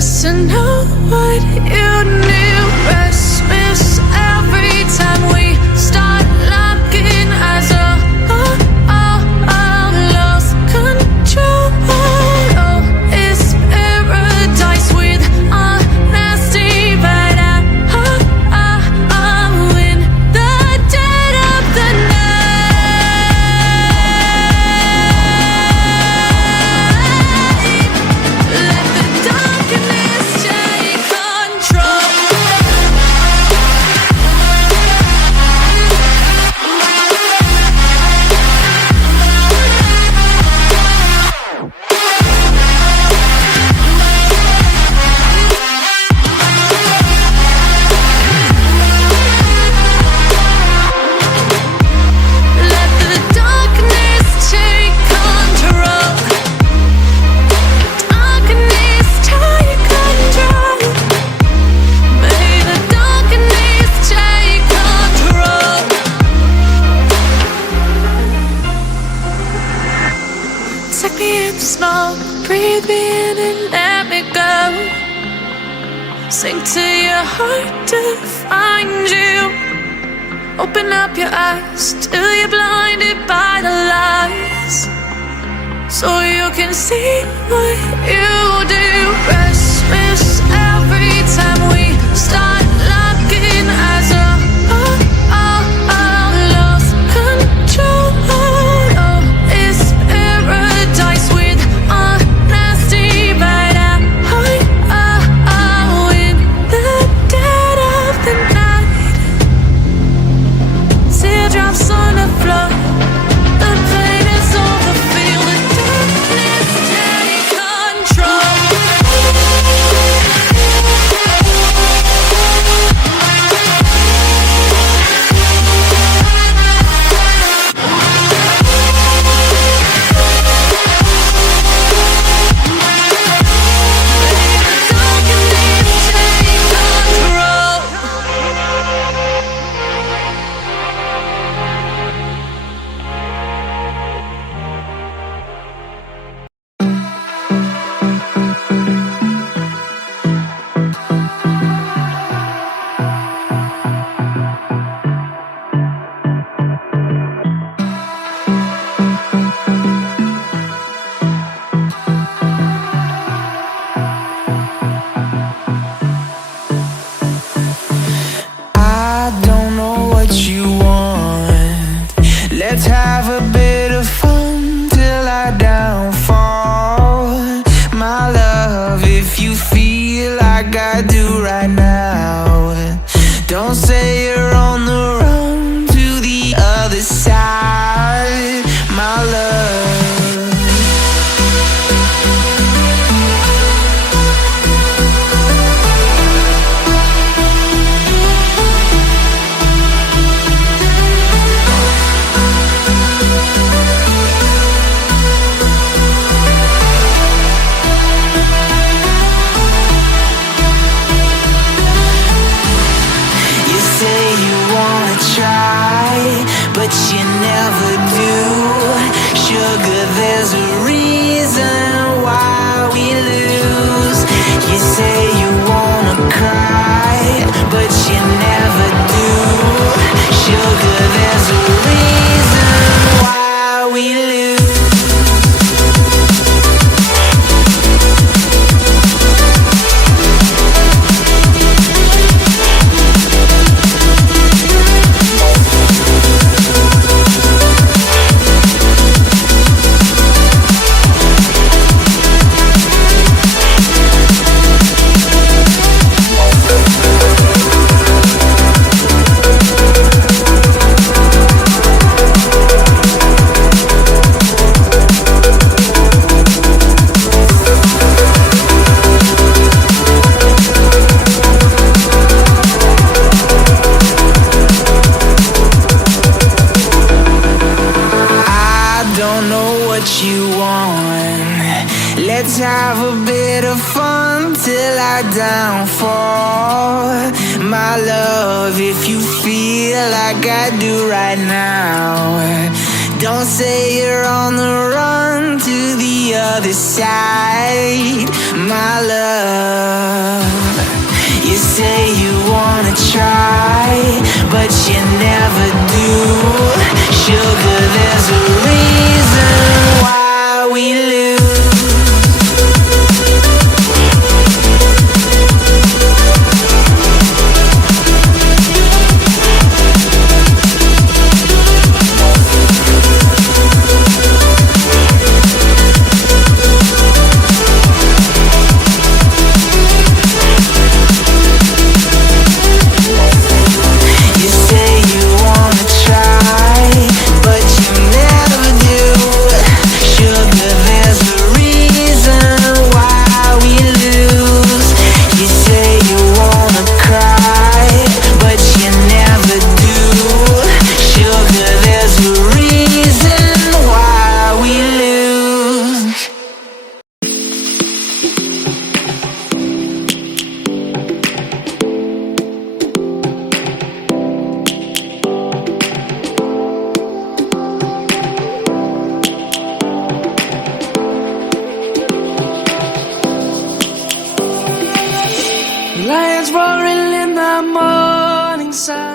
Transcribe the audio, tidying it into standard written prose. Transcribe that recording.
just to know what you knew. Restless every time we start locking eyes. Lost control. Oh, it's paradise with honesty, but I'm in the dead of the night. Let the darkness take control. Let the darkness take control. Darkness take control. May the darkness take control. Take me in slow, breathe me in and let me go. Sink to your heart to find you. Open up your eyes till you're blinded by the lies, so you can see what you do. Restless every time we start locking eyes. Lost control. Oh, it's paradise with honesty, but I'm in the dead of the night. Teardrops on the floor. The pain is over. Feel the darkness take control. I don't know what you want. Let's have a bit of fun till I downfall. My love, if you feel like I do right now, don't say you're on the run to the other side. My love, you say you wanna try, but you never do. Sugar, there's a reason why we lose. You say you wanna cry, but you never do. Sugar, there's a reason why we lose. You want. Let's have a bit of fun till I downfall. My love, if you feel like I do right now, don't say you're on the run to the other side. My love, say you wanna try, but you never do. Sugar, there's a reason why we lose. Lions roaring in the morning sun.